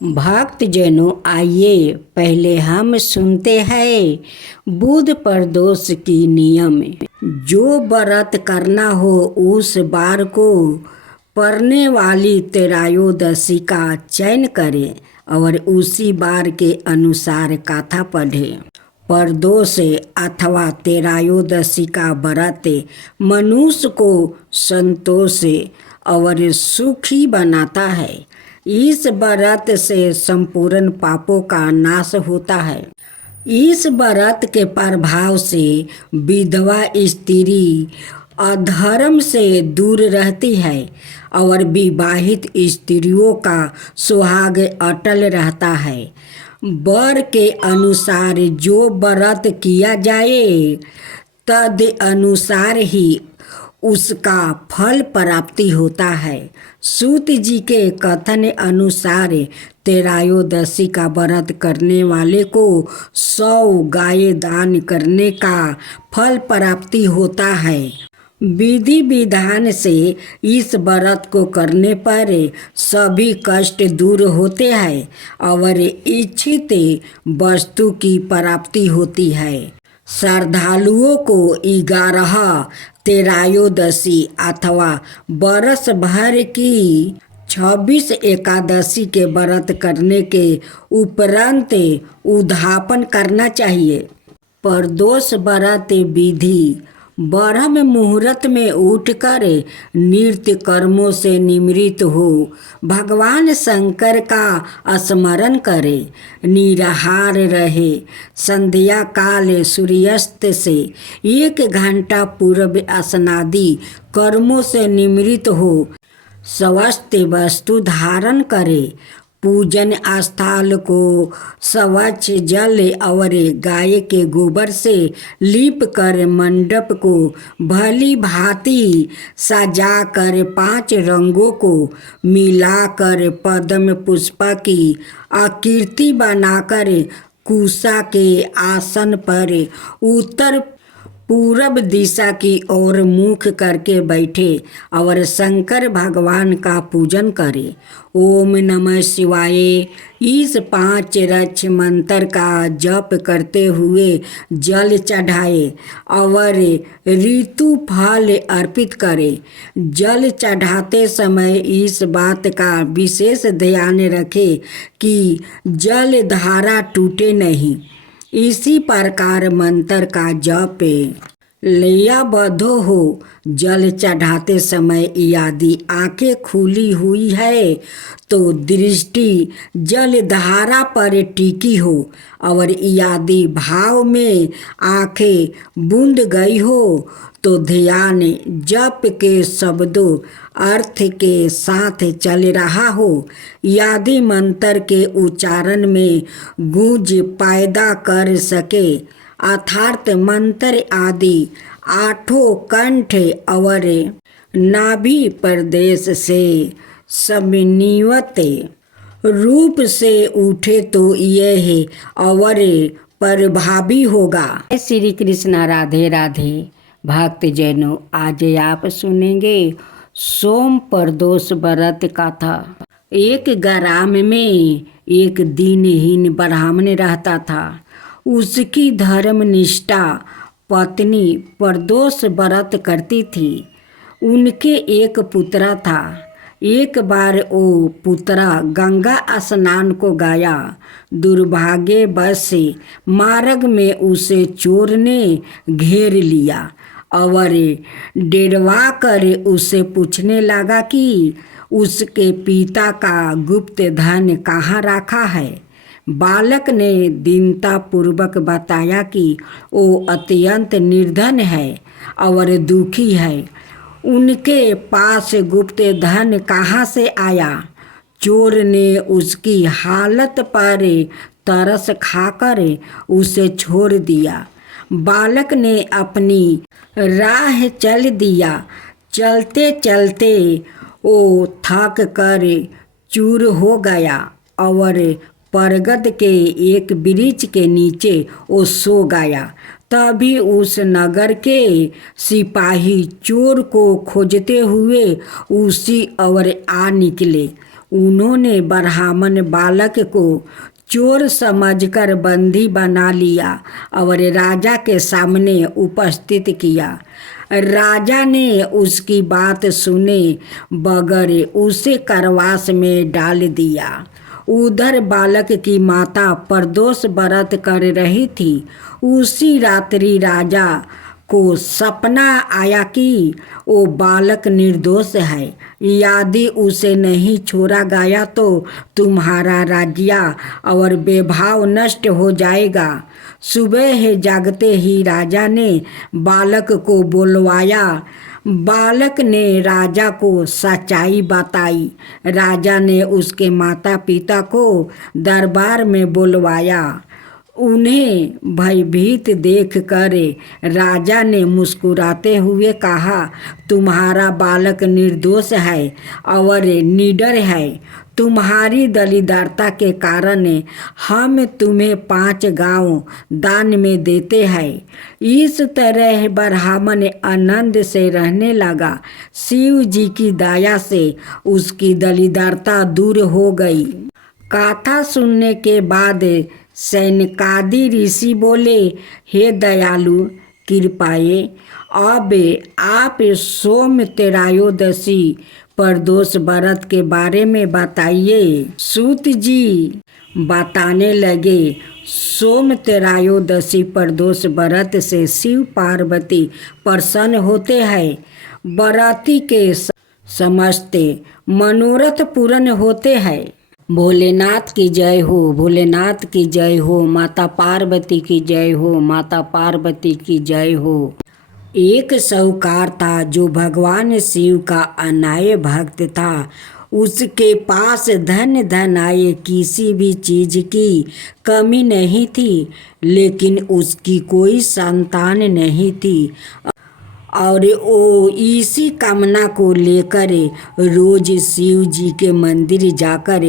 भक्त जनों, आइए पहले हम सुनते हैं बुध प्रदोष की नियम। जो व्रत करना हो उस बार को पड़ने वाली त्रयोदशी का चयन करें और उसी बार के अनुसार कथा पढ़े। प्रदोष अथवा त्रयोदशी का व्रत मनुष्य को संतोष और सुखी बनाता है। इस व्रत से संपूर्ण पापों का नाश होता है। इस व्रत के प्रभाव से विधवा स्त्री अधर्म से दूर रहती है और विवाहित स्त्रियों का सुहाग अटल रहता है। वर के अनुसार जो व्रत किया जाए तद अनुसार ही उसका फल प्राप्ति होता है। सूत जी के कथन अनुसार त्रयोदशी का व्रत करने वाले को 100 गाय दान करने का फल प्राप्ति होता है। विधि विधान से इस व्रत को करने पर सभी कष्ट दूर होते हैं और इच्छित वस्तु की प्राप्ति होती है। श्रद्धालुओं को 11 त्रयोदशी अथवा बरस भर की 26 एकादशी के व्रत करने के उपरांत उद्यापन करना चाहिए। प्रदोष व्रत विधि ब्रह्म मुहूर्त में उठकर नृत्य कर्मों से निवृत्त हो भगवान शंकर का स्मरण करे, निराहार रहे, संध्या काल सूर्यास्त से 1 घंटा पूर्व स्नादि कर्मों से निवृत्त हो, स्वस्थ वस्तु धारण करे, पूजन स्थल को स्वच्छ जल और गाय के गोबर से लीप कर मंडप को भली भांति सजा कर 5 रंगों को मिलाकर पद्म पुष्प की आकृति बनाकर कुशा के आसन पर उत्तर पूर्व दिशा की ओर मुख करके बैठे और शंकर भगवान का पूजन करे। ओम नमः शिवाय इस 5 अक्षर मंत्र का जप करते हुए जल चढ़ाए और ऋतु फल अर्पित करे। जल चढ़ाते समय इस बात का विशेष ध्यान रखे कि जल धारा टूटे नहीं। इसी प्रकार मंत्र का जप लयबद्ध हो। जल चढ़ाते समय यदि आंखें खुली हुई है तो दृष्टि जल धारा पर टिकी हो और यदि भाव में आंखें बूंद गई हो तो ध्यान जप के शब्दों अर्थ के साथ चल रहा हो। यदि मंत्र के उच्चारण में गूंज पैदा कर सके अर्थात मंत्र आदि 8 कंठ और नाभि प्रदेश से समन्वित रूप से उठे तो यह और प्रभावी होगा। श्री कृष्ण राधे राधे। भक्त जनों, आज आप सुनेंगे सोम प्रदोष व्रत कथा। एक ग्राम में एक दीनहीन ब्राह्मण रहता था। उसकी धर्मनिष्ठा पत्नी प्रदोष व्रत करती थी। उनके एक पुत्र था। एक बार वो पुत्र गंगा स्नान को गया। दुर्भाग्यवश मार्ग में उसे चोर ने घेर लिया और डरवा कर उससे पूछने लगा कि उसके पिता का गुप्त धन कहाँ रखा है। बालक ने दीनतापूर्वक बताया कि वो अत्यंत निर्धन है और दुखी है। उनके पास गुप्त धन कहाँ से आया। चोर ने उसकी हालत पर तरस खाकर उसे छोड़ दिया। बालक ने अपनी राह चल दिया। चलते चलते वो थक कर चूर हो गया और बरगद के एक वृक्ष के नीचे वो सो गया। तभी उस नगर के सिपाही चोर को खोजते हुए उसी ओर आ निकले। उन्होंने ब्राह्मण बालक को चोर समझकर बंदी बना लिया और राजा के सामने उपस्थित किया। राजा ने उसकी बात सुने बगैर उसे कारावास में डाल दिया। उधर बालक की माता प्रदोष व्रत कर रही थी। उसी रात्रि राजा को सपना आया कि वो बालक निर्दोष है, यदि उसे नहीं छोड़ा गया तो तुम्हारा राज्य और वैभव नष्ट हो जाएगा। सुबह जागते ही राजा ने बालक को बुलवाया। बालक ने राजा को सच्चाई बताई। राजा ने उसके माता पिता को दरबार में बुलवाया। उन्हें भयभीत देखकर राजा ने मुस्कुराते हुए कहा, तुम्हारा बालक निर्दोष है और निडर है। तुम्हारी दरिद्रता के कारण हम तुम्हें 5 गांव दान में देते हैं। इस तरह ब्राह्मण आनंद से रहने लगा। शिव जी की दया से उसकी दरिद्रता दूर हो गई। कथा सुनने के बाद सनकादि ऋषि बोले, हे दयालु कृपाए, अब आप सोम त्रयोदशी प्रदोष व्रत के बारे में बताइए। सूत जी बताने लगे, सोम त्रयोदशी प्रदोष व्रत से शिव पार्वती प्रसन्न होते हैं। व्रती के समस्त मनोरथ पूर्ण होते हैं। भोलेनाथ की जय हो, भोलेनाथ की जय हो, माता पार्वती की जय हो, माता पार्वती की जय हो। एक साहूकार था जो भगवान शिव का अनाय भक्त था। उसके पास धन आए किसी भी चीज की कमी नहीं थी, लेकिन उसकी कोई संतान नहीं थी और वो इसी कामना को लेकर रोज शिव जी के मंदिर जाकर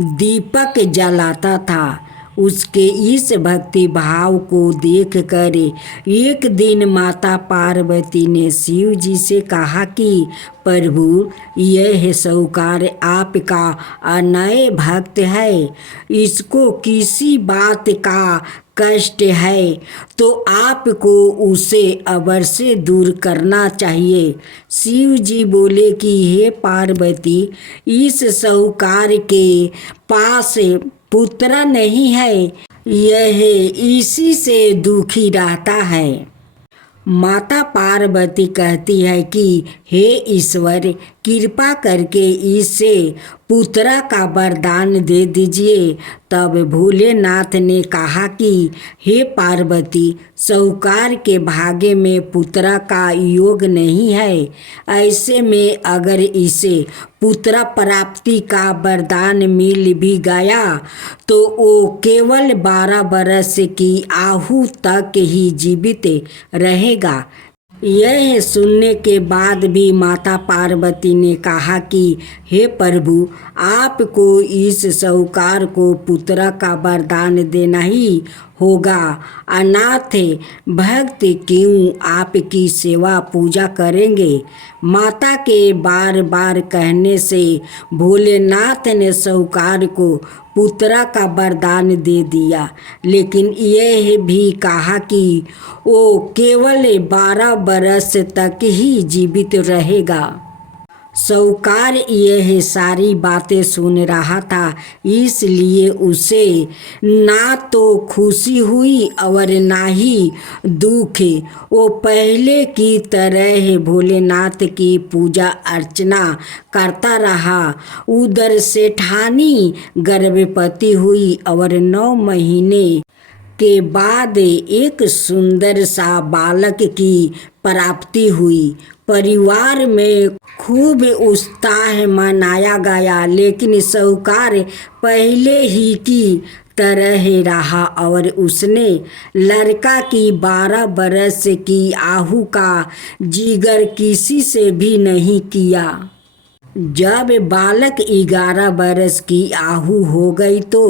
दीपक जलाता था। उसके इस भक्ति भाव को देखकर एक दिन माता पार्वती ने शिव जी से कहा कि प्रभु, यह साहूकार आपका अनय भक्त है, इसको किसी बात का कष्ट है तो आपको उसे अवश्य दूर करना चाहिए। शिव जी बोले कि हे पार्वती, इस साहूकार के पास पुत्र नहीं है, यह इसी से दुखी रहता है। माता पार्वती कहती है कि हे ईश्वर, कृपा करके इसे पुत्र का वरदान दे दीजिए। तब भोलेनाथ ने कहा कि हे पार्वती, साहूकार के भाग्य में पुत्र का योग नहीं है। ऐसे में अगर इसे पुत्र प्राप्ति का वरदान मिल भी गया तो वो केवल 12 बरस की आयु तक ही जीवित रहेगा। यह सुनने के बाद भी माता पार्वती ने कहा कि हे प्रभु, आपको इस साहूकार को पुत्र का वरदान देना ही होगा। अनाथ भक्त क्यों आपकी सेवा पूजा करेंगे। माता के बार बार कहने से भोलेनाथ ने साहूकार को पुत्र का वरदान दे दिया, लेकिन यह भी कहा कि वो केवल 12 बरस तक ही जीवित रहेगा। साहूकार यह सारी बातें सुन रहा था, इसलिए उसे ना तो खुशी हुई और ना ही दुख। वो पहले की तरह भोलेनाथ की पूजा अर्चना करता रहा। उधर सेठानी गर्भवती हुई और 9 महीने के बाद एक सुंदर सा बालक की प्राप्ति हुई। परिवार में खूब उत्साह मनाया गया, लेकिन साहूकार पहले ही की तरह रहा और उसने लड़का की 12 बरस की आयु का जिक्र किसी से भी नहीं किया। जब बालक 11 बरस की आयु हो गई तो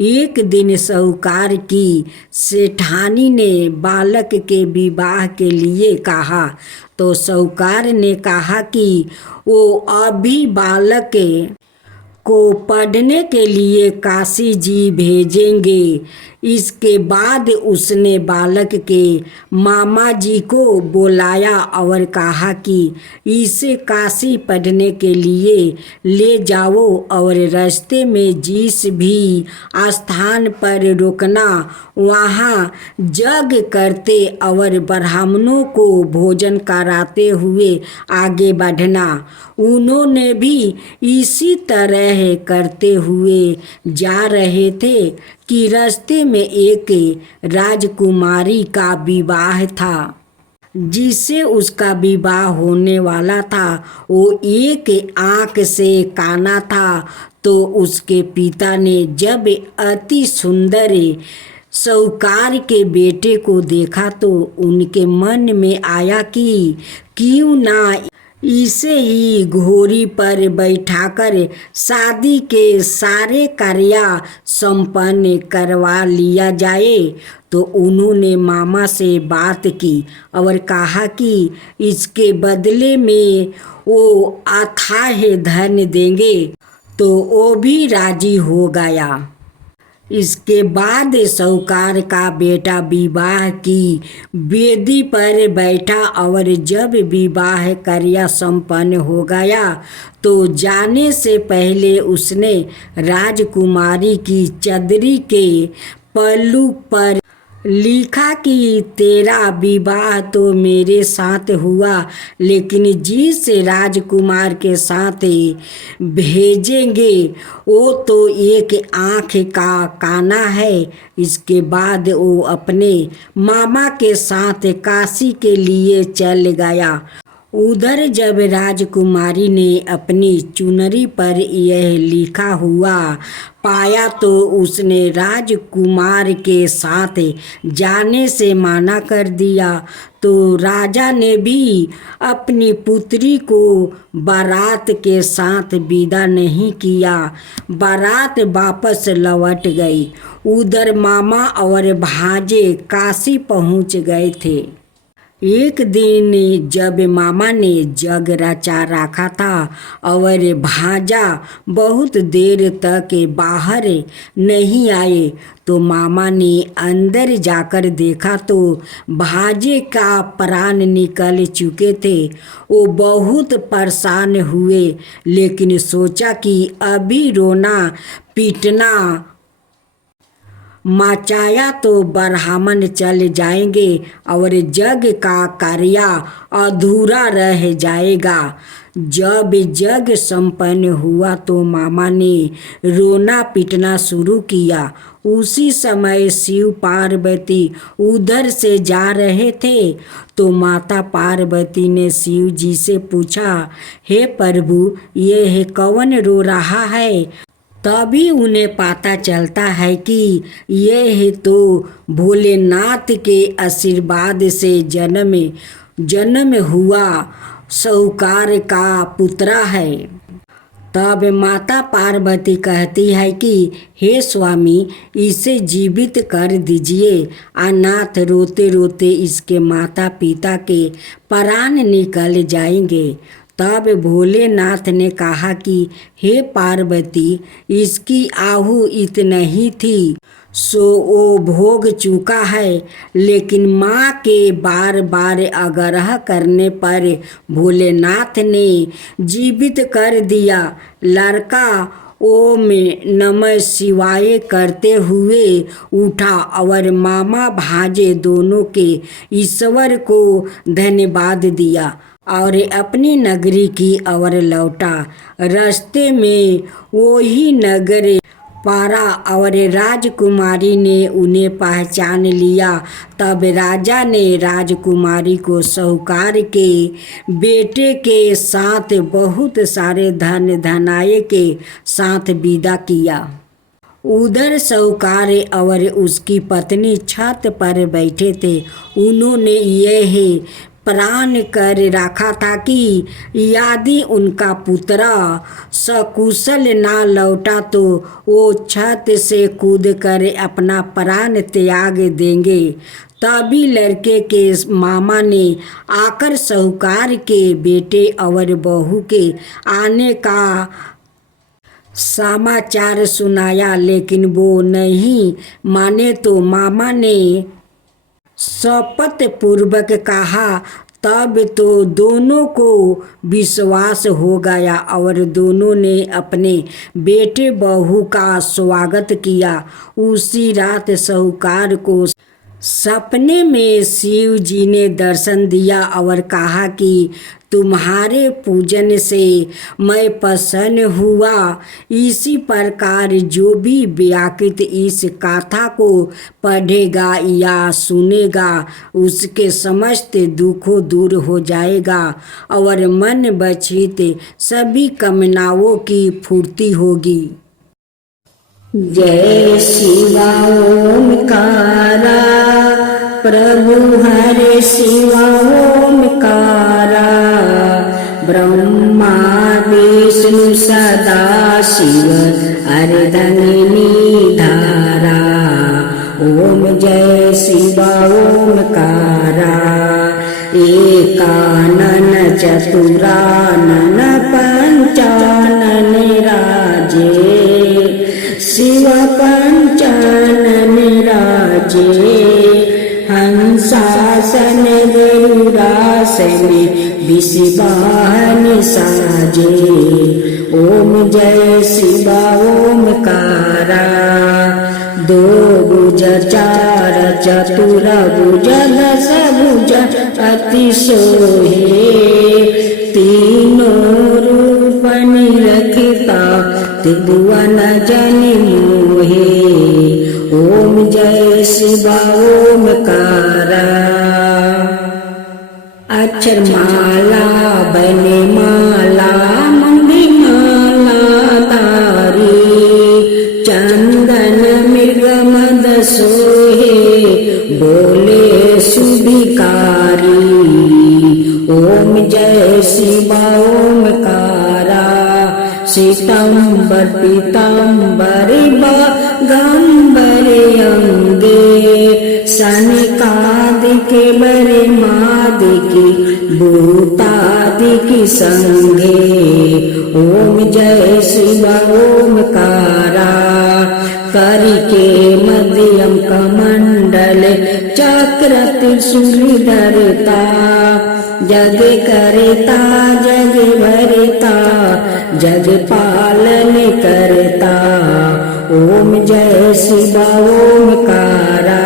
एक दिन साहूकार की सेठानी ने बालक के विवाह के लिए कहा। तो साहूकार ने कहा कि वो अभी बालक को पढ़ने के लिए काशी जी भेजेंगे। इसके बाद उसने बालक के मामा जी को बुलाया और कहा कि इसे काशी पढ़ने के लिए ले जाओ और रास्ते में जिस भी स्थान पर रुकना वहाँ यज्ञ करते और ब्राह्मणों को भोजन कराते हुए आगे बढ़ना। उन्होंने भी इसी तरह करते हुए जा रहे थे कि रास्ते में एक राजकुमारी का विवाह था। जिससे उसका विवाह होने वाला था वो एक आँख से काना था। तो उसके पिता ने जब अति सुंदर साहूकार के बेटे को देखा तो उनके मन में आया कि क्यों ना इसे ही घोड़ी पर बैठाकर शादी के सारे कार्य संपन्न करवा लिया जाए। तो उन्होंने मामा से बात की और कहा कि इसके बदले में वो अथाह धन देंगे। तो वो भी राजी हो गया। इसके बाद साहूकार का बेटा विवाह की वेदी पर बैठा और जब विवाह कार्य संपन्न हो गया तो जाने से पहले उसने राजकुमारी की चदरी के पल्लू पर लिखा कि तेरा विवाह तो मेरे साथ हुआ, लेकिन जिस राजकुमार के साथ भेजेंगे वो तो एक आँख का काना है। इसके बाद वो अपने मामा के साथ काशी के लिए चल गया। उधर जब राजकुमारी ने अपनी चुनरी पर यह लिखा हुआ पाया तो उसने राजकुमार के साथ जाने से मना कर दिया। तो राजा ने भी अपनी पुत्री को बारात के साथ विदा नहीं किया। बारात वापस लौट गई। उधर मामा और भांजे काशी पहुंच गए थे। एक दिन जब मामा ने जग रचा रखा था और भांजा बहुत देर तक बाहर नहीं आए तो मामा ने अंदर जाकर देखा तो भांजे का प्राण निकल चुके थे। वो बहुत परेशान हुए, लेकिन सोचा कि अभी रोना पीटना मचाया तो ब्राह्मण चल जाएंगे और यज्ञ का कार्य अधूरा रह जाएगा। जब यज्ञ संपन्न हुआ तो मामा ने रोना पीटना शुरू किया। उसी समय शिव पार्वती उधर से जा रहे थे तो माता पार्वती ने शिव जी से पूछा, हे प्रभु, ये कौन रो रहा है? तभी उन्हें पता चलता है कि यह तो भोलेनाथ के आशीर्वाद से जन्म हुआ साहूकार का पुत्र है। तब माता पार्वती कहती है कि हे स्वामी, इसे जीवित कर दीजिए। अनाथ रोते रोते इसके माता पिता के प्राण निकल जाएंगे। तब भोलेनाथ ने कहा कि हे पार्वती, इसकी आहु इतना ही थी सो वो भोग चुका है। लेकिन माँ के बार बार आग्रह करने पर भोलेनाथ ने जीवित कर दिया। लड़का ओम नमः शिवाय करते हुए उठा और मामा भांजे दोनों के ईश्वर को धन्यवाद दिया और अपनी नगरी की ओर लौटा। रास्ते में वही नगर पारा और राजकुमारी ने उन्हें पहचान लिया। तब राजा ने राजकुमारी को साहूकार के बेटे के साथ बहुत सारे धन धनाए के साथ विदा किया। उधर साहूकार और उसकी पत्नी छत पर बैठे थे। उन्होंने यह प्रण कर रखा था कि यदि उनका पुत्र सकुशल ना लौटा तो वो छत से कूद कर अपना प्राण त्याग देंगे। तभी लड़के के मामा ने आकर साहूकार के बेटे और बहू के आने का समाचार सुनाया लेकिन वो नहीं माने तो मामा ने शपथ पूर्वक कहा। तब तो दोनों को विश्वास हो गया और दोनों ने अपने बेटे बहू का स्वागत किया। उसी रात साहूकार को सपने में शिव जी ने दर्शन दिया और कहा कि तुम्हारे पूजन से मैं प्रसन्न हुआ। इसी प्रकार जो भी व्याकृत इस गाथा को पढ़ेगा या सुनेगा उसके समस्त दुखों दूर हो जाएगा और मन बचित सभी कामनाओं की पूर्ति होगी। जय शिवा ओमकारा प्रभु हरे शिवा ओमकारा ब्रह्मा विष्णु सदा शिव अर्धंगिनी धारा। ओम जय शिवा ओमकारा एकानन चतुरानन पंचानन राजे शिव पंचानन राजे हंसासन गरुड़ासन विषवाहन साजे। ओम जय शिवा ओमकारा दो भुज चार चतुर भुज दस भुज अति सोहे तीनों रूप निरखता त्रिभुवन जन मोहे। ओम जय शिवा ओमकारा अक्षर माला बने माला मंदी माला तारी चंदन मृग मद सोहे बोले सुभिकारी। ओम जय शिवा ओमकारा श्वेतांबर पीतांबर गंबर अंगे सनकादिक बरे मादिकी भूतादिकी संगे। ओम जय शिवा ओमकारा करके मध्यम कमंडल चक्र त्रिशूल धरता जग करता जग भरता जग पालन करता। ओम जय शिवा ओमकारा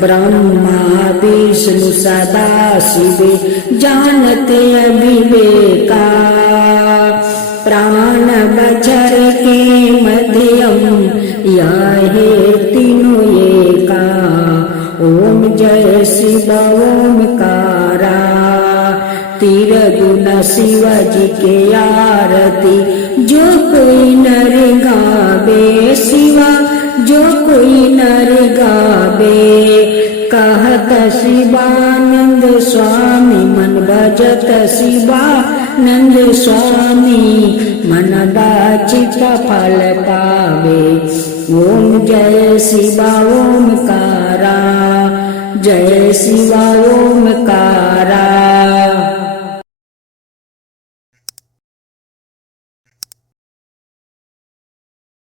ब्रह्मा विष्णु सदा शिव जानते अविवेका प्राण बचर के मध्यम यह तीनों एका। ओम जय शिवा ओमकारा तिरगुण शिव जी के आरती जो कोई नर गावे शिवा जो कोई नर गावे। कहत शिवानंद स्वामी मन भजत शिवानंद स्वामी मन वांछित फल पावे। ओम जय शिवा ओमकारा जय शिवा ओमकारा।